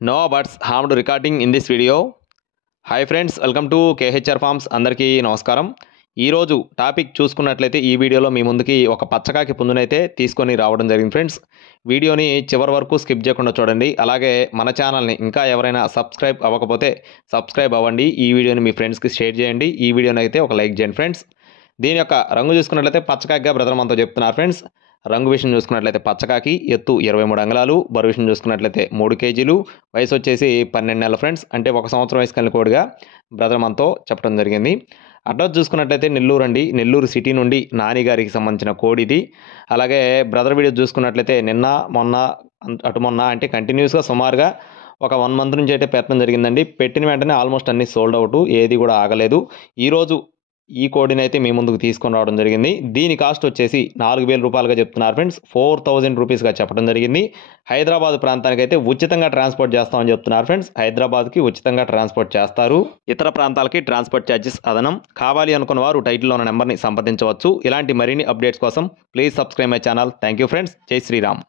No buts harmed recording in this video. Hi friends, welcome to KHR forms. అందరికీ నమస్కారం. ఈరోజు topic చూసుకున్నట్లయితే ఈ వీడియోలో మీ ముందుకి ఒక పచ్చకాకి పుంజునైతే తీసుకొని రావడం జరిగింది ఫ్రెండ్స్. వీడియోని చివరి వరకు స్కిప్ చేయకుండా చూడండి. అలాగే మన ఛానల్ని ఇంకా ఎవరైనా సబ్స్క్రైబ్ అవ్వకపోతే సబ్స్క్రైబ్ అవ్వండి. ఈ వీడియోని మీ ఫ్రెండ్స్కి షేర్ చేయండి. ఈ వీడియోని అయితే ఒక లైక్ చేయండి ఫ్రెండ్స్. దీని యొక్క రంగు చూసుకున్నట్లయితే పచ్చకాకిగా బ్రదర్ మనతో చెప్తున్నారు ఫ్రెండ్స్. రంగు విషయం చూసుకున్నట్లయితే పచ్చకాకి, ఎత్తు 23 అంగుళాలు, బరువు విషయం చూసుకున్నట్లయితే 3 కేజీలు, వయసు వచ్చేసి 12 నెలల ఫ్రెండ్స్. అంటే 1 సంవత్సరం వయసు కలిగిన కోడిగా బ్రదర్ మనతో చెప్పడం జరిగింది. అడ్రస్ చూసుకున్నట్లయితే నెల్లూరు అండి. నెల్లూరు సిటీ నుండి నాని గారికి సంబంధించిన కోడి ఇది. అలాగే బ్రదర్ వీడియో చూసుకున్నట్లయితే నిన్న మొన్న అటు మొన్న అంటే కంటిన్యూస్గా సుమారుగా ఒక 1 మంత్ నుంచి అయితే పెట్టడం జరిగిందండి. పెట్టిన వెంటనే ఆల్మోస్ట్ అన్ని సోల్డ్ అవుట్, ఏది కూడా ఆగలేదు. ఈరోజు ఈ కోడిని అయితే మీ ముందుకు తీసుకొని రావడం జరిగింది. దీని కాస్ట్ వచ్చేసి 4,000 రూపాయలుగా చెప్తున్నారు ఫ్రెండ్స్. 4,000 రూపీస్గా చెప్పడం జరిగింది. హైదరాబాద్ ప్రాంతానికి అయితే ఉచితంగా ట్రాన్స్పోర్ట్ చేస్తామని చెప్తున్నారు ఫ్రెండ్స్. హైదరాబాద్కి ఉచితంగా ట్రాన్స్పోర్ట్ చేస్తారు. ఇతర ప్రాంతాలకి ట్రాన్స్పోర్ట్ ఛార్జెస్ అదనం. కావాలి అనుకున్న వారు టైటిల్లో ఉన్న నెంబర్ని సంప్రదించవచ్చు. ఇలాంటి మరిన్ని అప్డేట్స్ కోసం please subscribe my channel. Thank you friends. జై శ్రీరామ్.